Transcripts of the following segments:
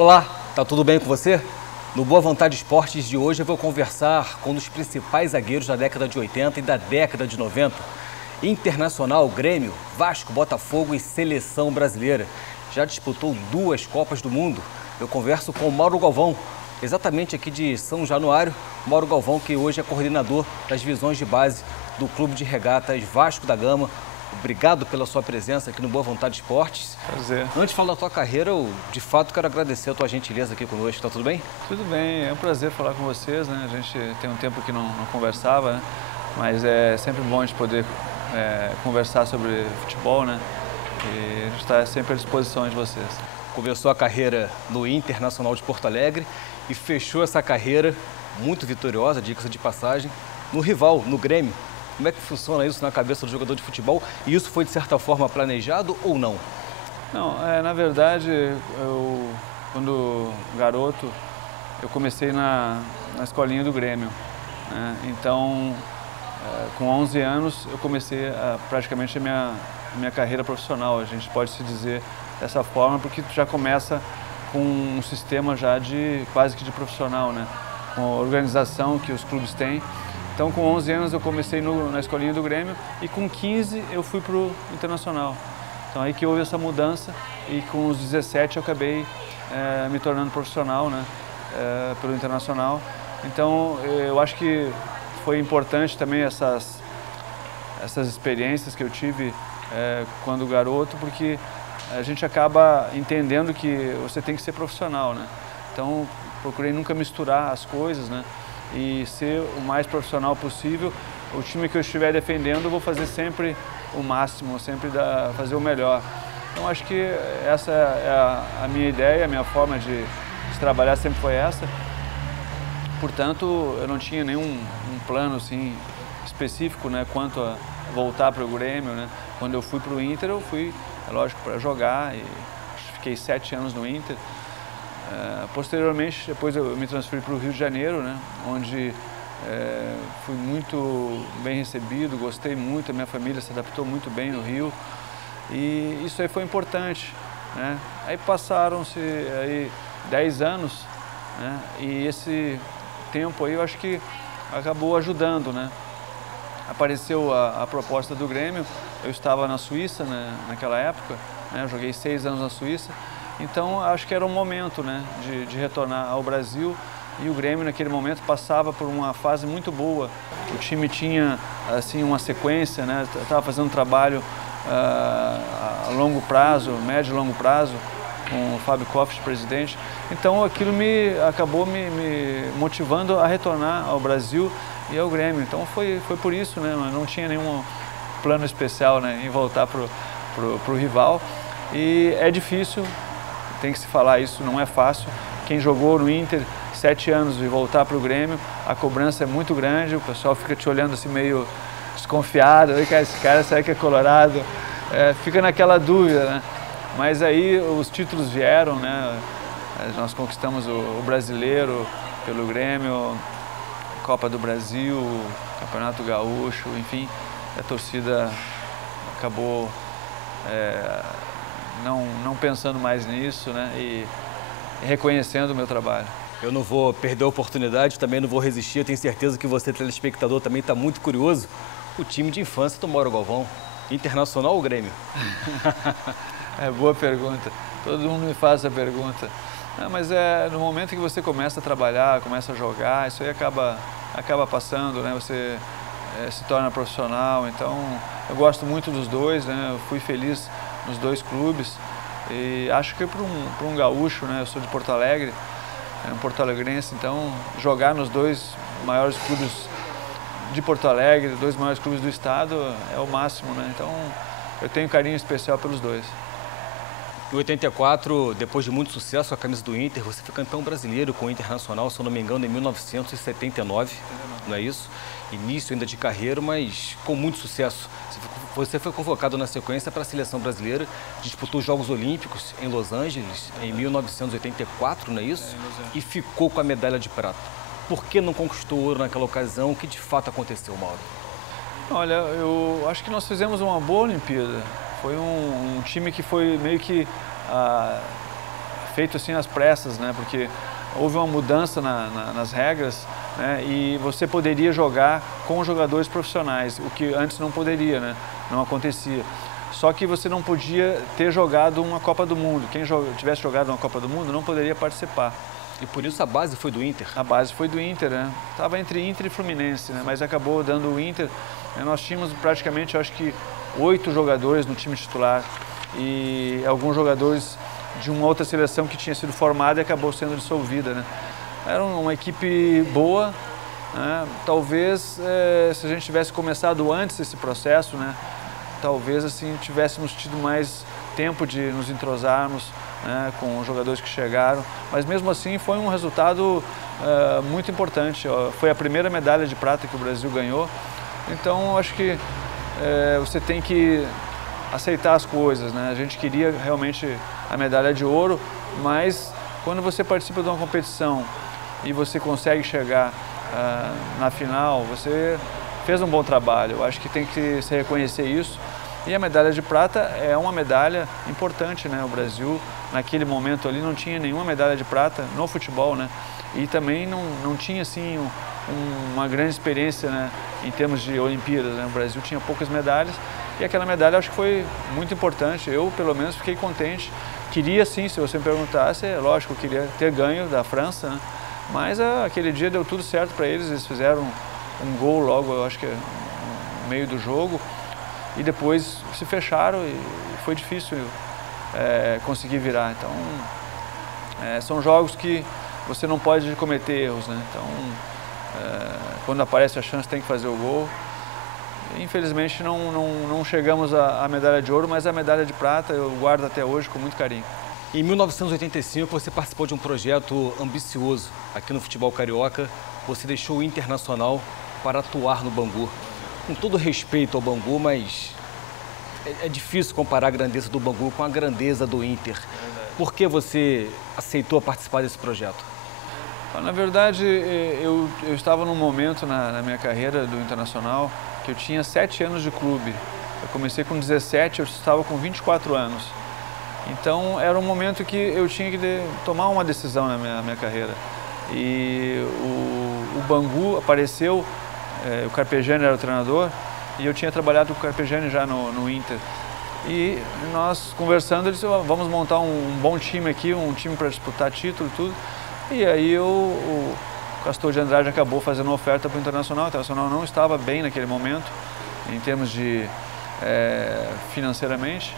Olá, tá tudo bem com você? No Boa Vontade Esportes de hoje eu vou conversar com um dos principais zagueiros da década de 80 e da década de 90. Internacional, Grêmio, Vasco, Botafogo e Seleção Brasileira. Já disputou 2 Copas do Mundo. Eu converso com o Mauro Galvão, exatamente aqui de São Januário. Mauro Galvão, que hoje é coordenador das divisões de base do Clube de Regatas Vasco da Gama. Obrigado pela sua presença aqui no Boa Vontade Esportes. Prazer. Antes de falar da tua carreira, eu de fato quero agradecer a tua gentileza aqui conosco. Tá tudo bem? Tudo bem, é um prazer falar com vocês, né? A gente tem um tempo que não conversava, né? Mas é sempre bom a gente poder conversar sobre futebol, né? E a gente está sempre à disposição de vocês. Começou a carreira no Internacional de Porto Alegre e fechou essa carreira muito vitoriosa, diga-se de passagem, no rival, no Grêmio. Como é que funciona isso na cabeça do jogador de futebol? E isso foi, de certa forma, planejado ou não? Não, na verdade, quando garoto, eu comecei na escolinha do Grêmio, né? Então, com 11 anos, eu comecei praticamente a minha carreira profissional. A gente pode se dizer dessa forma, porque tu já começa com um sistema já quase que de profissional, né? Com a organização que os clubes têm. Então, com 11 anos eu comecei na escolinha do Grêmio e com 15 eu fui para o Internacional. Então, aí que houve essa mudança e com os 17 eu acabei me tornando profissional, né, pelo Internacional. Então, eu acho que foi importante também essas experiências que eu tive quando garoto, porque a gente acaba entendendo que você tem que ser profissional, né? Então, procurei nunca misturar as coisas, né? E ser o mais profissional possível. O time que eu estiver defendendo, eu vou fazer sempre o máximo, sempre fazer o melhor. Então, acho que essa é a minha ideia, a minha forma de trabalhar sempre foi essa. Portanto, eu não tinha nenhum plano assim, específico, né, quanto a voltar para o Grêmio, né? Quando eu fui para o Inter, eu fui, é lógico, para jogar e fiquei 7 anos no Inter. Posteriormente, depois eu me transferi para o Rio de Janeiro, né, onde fui muito bem recebido, gostei muito, a minha família se adaptou muito bem no Rio e isso aí foi importante, né? Aí passaram-se 10 anos, né, e esse tempo aí eu acho que acabou ajudando, né? Apareceu a proposta do Grêmio, eu estava na Suíça, né, naquela época, né, eu joguei 6 anos na Suíça. Então, acho que era um momento, né, de retornar ao Brasil e o Grêmio, naquele momento, passava por uma fase muito boa. O time tinha, assim, uma sequência, né, estava fazendo um trabalho a longo prazo, médio e longo prazo, com o Fábio Koff, presidente. Então, aquilo acabou me motivando a retornar ao Brasil e ao Grêmio. Então, foi por isso, né, não tinha nenhum plano especial, né, em voltar pro rival. E é difícil. Tem que se falar isso, não é fácil. Quem jogou no Inter 7 anos e voltar para o Grêmio, a cobrança é muito grande, o pessoal fica te olhando assim meio desconfiado, esse cara será que é colorado? Fica naquela dúvida, né? Mas aí os títulos vieram, né? Nós conquistamos o Brasileiro pelo Grêmio, Copa do Brasil, Campeonato Gaúcho, enfim, a torcida acabou não pensando mais nisso, né, e reconhecendo o meu trabalho. Eu não vou perder a oportunidade, também não vou resistir. Eu tenho certeza que você, telespectador, também está muito curioso. O time de infância do Mauro Galvão, Internacional ou Grêmio? Boa pergunta. Todo mundo me faz essa pergunta. Mas no momento que você começa a trabalhar, começa a jogar, isso aí acaba passando, né? Você se torna profissional. Então, eu gosto muito dos dois, né? Eu fui feliz nos 2 clubes e acho que para um gaúcho, né, eu sou de Porto Alegre, um porto-alegrense, então jogar nos 2 maiores clubes de Porto Alegre, 2 maiores clubes do estado é o máximo, né? Então eu tenho carinho especial pelos 2. Em 84, depois de muito sucesso com a camisa do Inter, você foi campeão brasileiro com o Internacional, se eu não me engano, em 1979, não é isso? Início ainda de carreira, mas com muito sucesso. Você foi convocado na sequência para a seleção brasileira, disputou os Jogos Olímpicos em Los Angeles em 1984, não é isso? E ficou com a medalha de prata. Por que não conquistou ouro naquela ocasião? O que de fato aconteceu, Mauro? Olha, eu acho que nós fizemos uma boa Olimpíada. Foi um time que foi meio que feito assim às pressas, né? Porque houve uma mudança nas regras, né? E você poderia jogar com jogadores profissionais, o que antes não poderia, né? Não acontecia. Só que você não podia ter jogado uma Copa do Mundo. Quem tivesse jogado uma Copa do Mundo não poderia participar. E por isso a base foi do Inter? A base foi do Inter, né? Estava entre Inter e Fluminense, né? Mas acabou dando o Inter. Nós tínhamos praticamente, eu acho que, 8 jogadores no time titular e alguns jogadores de uma outra seleção que tinha sido formada e acabou sendo dissolvida, né? Era uma equipe boa, né? Talvez, se a gente tivesse começado antes esse processo, né? Talvez assim tivéssemos tido mais tempo de nos entrosarmos, né, com os jogadores que chegaram, mas mesmo assim foi um resultado muito importante. Foi a primeira medalha de prata que o Brasil ganhou, então acho que você tem que aceitar as coisas, né? A gente queria realmente a medalha de ouro, mas quando você participa de uma competição e você consegue chegar na final, você fez um bom trabalho. Eu acho que tem que se reconhecer isso. E a medalha de prata é uma medalha importante, né? O Brasil, naquele momento ali, não tinha nenhuma medalha de prata no futebol, né? E também não tinha, assim, uma grande experiência, né, em termos de Olimpíadas, né? O Brasil tinha poucas medalhas e aquela medalha acho que foi muito importante. Eu, pelo menos, fiquei contente. Queria, sim, se você me perguntasse, lógico, eu queria ter ganho da França, né? Mas aquele dia deu tudo certo para eles fizeram um gol logo, eu acho que no meio do jogo. E depois se fecharam e foi difícil conseguir virar. Então, são jogos que você não pode cometer erros, né? Então, quando aparece a chance tem que fazer o gol. Infelizmente não chegamos à medalha de ouro, mas a medalha de prata eu guardo até hoje com muito carinho. Em 1985 você participou de um projeto ambicioso aqui no futebol carioca. Você deixou o Internacional para atuar no Bangu. Com todo respeito ao Bangu, mas é difícil comparar a grandeza do Bangu com a grandeza do Inter. Por que você aceitou participar desse projeto? Na verdade, eu estava num momento na minha carreira do Internacional que eu tinha 7 anos de clube. Eu comecei com 17, eu estava com 24 anos. Então, era um momento que eu tinha que tomar uma decisão na minha carreira. E o Bangu apareceu. O Carpegiani era o treinador e eu tinha trabalhado com o Carpegiani já no Inter. E nós conversando, ele disse, vamos montar um bom time aqui, um time para disputar título e tudo. E aí o Castor de Andrade acabou fazendo uma oferta para o Internacional. O Internacional não estava bem naquele momento, em termos de financeiramente.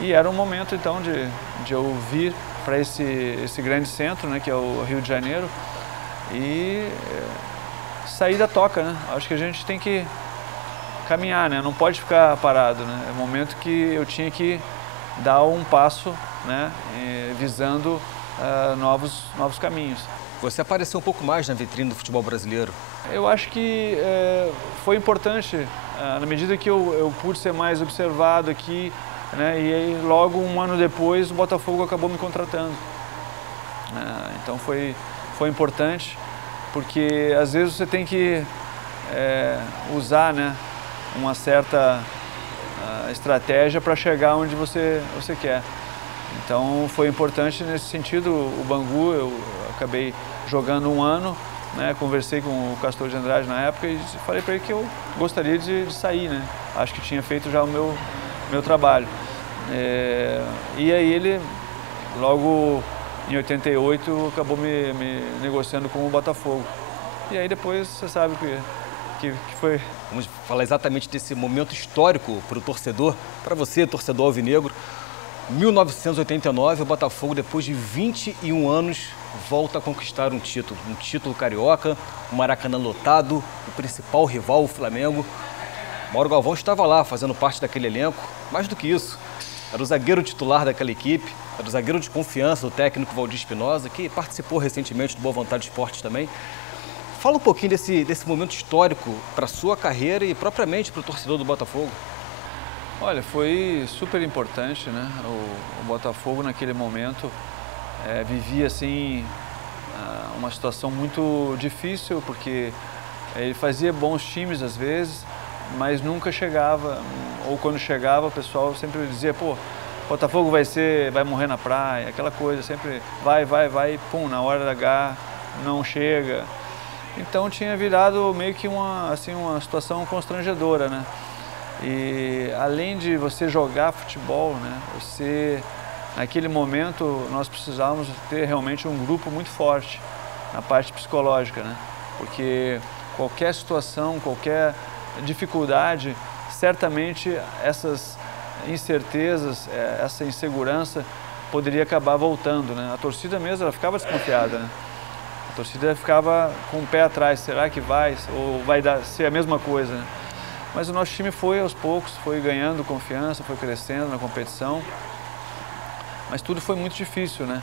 E era um momento então de eu vir para esse grande centro, né, que é o Rio de Janeiro, e sair da toca, né? Acho que a gente tem que caminhar, né? Não pode ficar parado, né? É o momento que eu tinha que dar um passo, né, visando novos caminhos. Você apareceu um pouco mais na vitrine do futebol brasileiro. Eu acho que foi importante, na medida que eu pude ser mais observado aqui, né? E aí, logo um ano depois, o Botafogo acabou me contratando. Então foi importante. Porque às vezes você tem que usar, né, uma certa estratégia para chegar onde você quer. Então foi importante nesse sentido. O Bangu, eu acabei jogando um ano, né, conversei com o Castor de Andrade na época e falei para ele que eu gostaria de sair, né? Acho que tinha feito já o meu trabalho. E aí ele, logo em 88, acabou me negociando com o Botafogo. E aí depois você sabe que foi. Vamos falar exatamente desse momento histórico para o torcedor, para você, torcedor alvinegro. 1989, o Botafogo, depois de 21 anos, volta a conquistar um título carioca, o Maracanã lotado, o principal rival, o Flamengo. Mauro Galvão estava lá, fazendo parte daquele elenco. Mais do que isso, era o zagueiro titular daquela equipe, era o zagueiro de confiança do técnico Valdir Espinosa, que participou recentemente do Boa Vontade Esportes também. Fala um pouquinho desse momento histórico para a sua carreira e propriamente para o torcedor do Botafogo. Olha, foi super importante, né? O Botafogo naquele momento vivia assim uma situação muito difícil, porque ele fazia bons times às vezes, mas nunca chegava, ou quando chegava o pessoal sempre dizia, pô, Botafogo vai morrer na praia, aquela coisa, sempre vai, pum, na hora H não chega. Então tinha virado meio que uma situação constrangedora, né? E além de você jogar futebol, né, naquele momento nós precisávamos ter realmente um grupo muito forte na parte psicológica, né? Porque qualquer situação, qualquer dificuldade, certamente essas incertezas, essa insegurança poderia acabar voltando, né? A torcida mesmo, ela ficava desconfiada, né? A torcida ficava com o pé atrás, será que vai ou vai ser a mesma coisa, né? Mas o nosso time foi aos poucos, foi ganhando confiança, foi crescendo na competição, mas tudo foi muito difícil, né?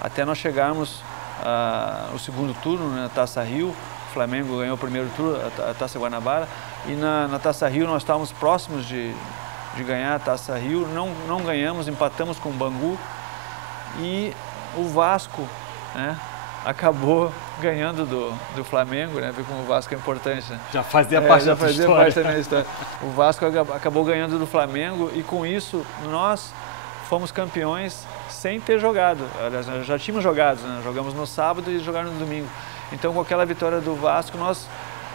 Até nós chegarmos ao segundo turno, né, na Taça Rio. O Flamengo ganhou o primeiro turno, a Taça Guanabara, e na Taça Rio nós estávamos próximos de ganhar a Taça Rio, não ganhamos, empatamos com o Bangu, e o Vasco, né, acabou ganhando do Flamengo, né? Vê como o Vasco é importante, né? Já fazia parte da parte da minha história. O Vasco acabou ganhando do Flamengo e com isso nós fomos campeões sem ter jogado. Aliás, nós já tínhamos jogado, né? Jogamos no sábado e jogaram no domingo. Então, com aquela vitória do Vasco, nós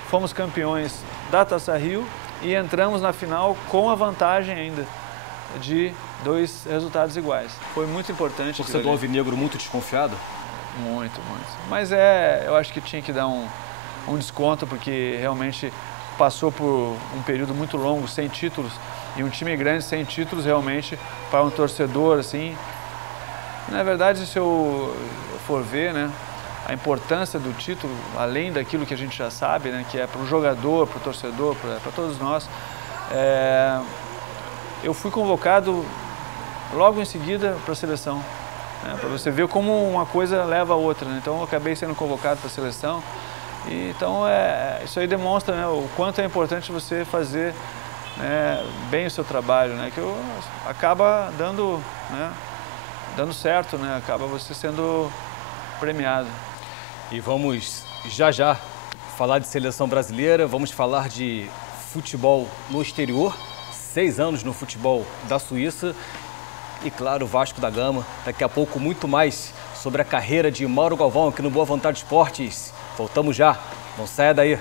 fomos campeões da Taça Rio e entramos na final com a vantagem ainda de 2 resultados iguais. Foi muito importante. O torcedor alvinegro muito desconfiado? Muito. Mas eu acho que tinha que dar um desconto, porque realmente passou por um período muito longo, sem títulos, e um time grande sem títulos realmente, para um torcedor, assim. Na verdade, se eu for ver, né, a importância do título, além daquilo que a gente já sabe, né, que é para o jogador, para o torcedor, para todos nós, eu fui convocado logo em seguida para a seleção. Para você ver como uma coisa leva a outra, né? Então eu acabei sendo convocado para a seleção. E, então isso aí demonstra, né, o quanto é importante você fazer, né, bem o seu trabalho, né, que acaba dando certo, né, acaba você sendo premiado. E vamos já falar de seleção brasileira, vamos falar de futebol no exterior, 6 anos no futebol da Suíça. E claro, o Vasco da Gama. Daqui a pouco muito mais sobre a carreira de Mauro Galvão aqui no Boa Vontade Esportes. Voltamos já, não saia daí.